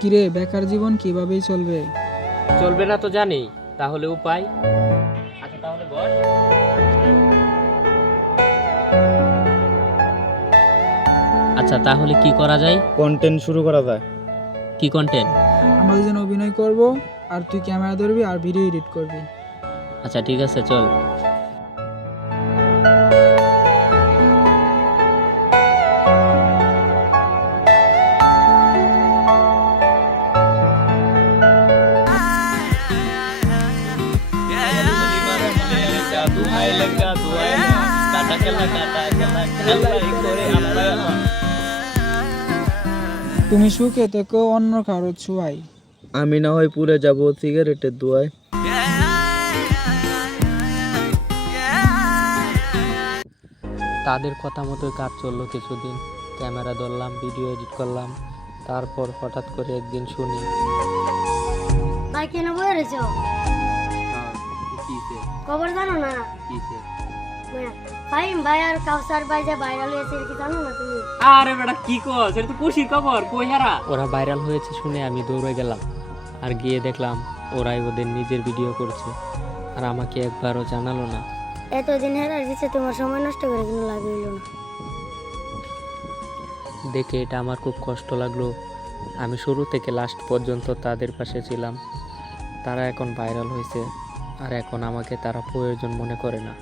কিরে, বেকার জীবন কিভাবেই চলবে? চলবে না তো জানি, তাহলে উপায়? আচ্ছা তাহলে বস। আচ্ছা তাহলে কি করা যায়? কন্টেন্ট শুরু করা যায়। কি কন্টেন্ট? আমরা দুজন অভিনয় করব, আর তুই ক্যামেরা ধরবি আর ভিডিও এডিট করবি। আচ্ছা ঠিক আছে, চল। তুমি সুখে থেকো, অন্য কারো ছোঁয়াই। আমি না হয় পুড়ে যাব সিগারেটের ধোঁয়ায়। তাদের কথা মতোই কাজ চললো কিছুদিন। ক্যামেরা ধরলাম, ভিডিও এডিট করলাম। তারপর হঠাৎ করে একদিন শুনি, ভাই কেন বয়ে রয়েছো? খবর জানো না? ফাহিম ভাই আর কাউসার ভাই যে ভাইরাল হয়েছে, কি জানো না তুমি? আরে বেটা কি কস, এটা তো খুশির খবর। কই হারা? ওরা ভাইরাল হয়েছে শুনে আমি দৌড়ে গেলাম, আর গিয়ে দেখলাম ওরাই ওদের নিজের ভিডিও করছে, আর আমাকে একবারও জানালো না। এতদিন হেরার দিচ্ছে, তোমার সময় নষ্ট করে কিন্তু লাভ হইল না। দেখে এটা আমার খুব কষ্ট লাগলো। আমি শুরু থেকে লাস্ট পর্যন্ত তাদের পাশে ছিলাম। তারা এখন ভাইরাল হয়েছে, আর এখন আমাকে তারা প্রয়োজন মনে করে না।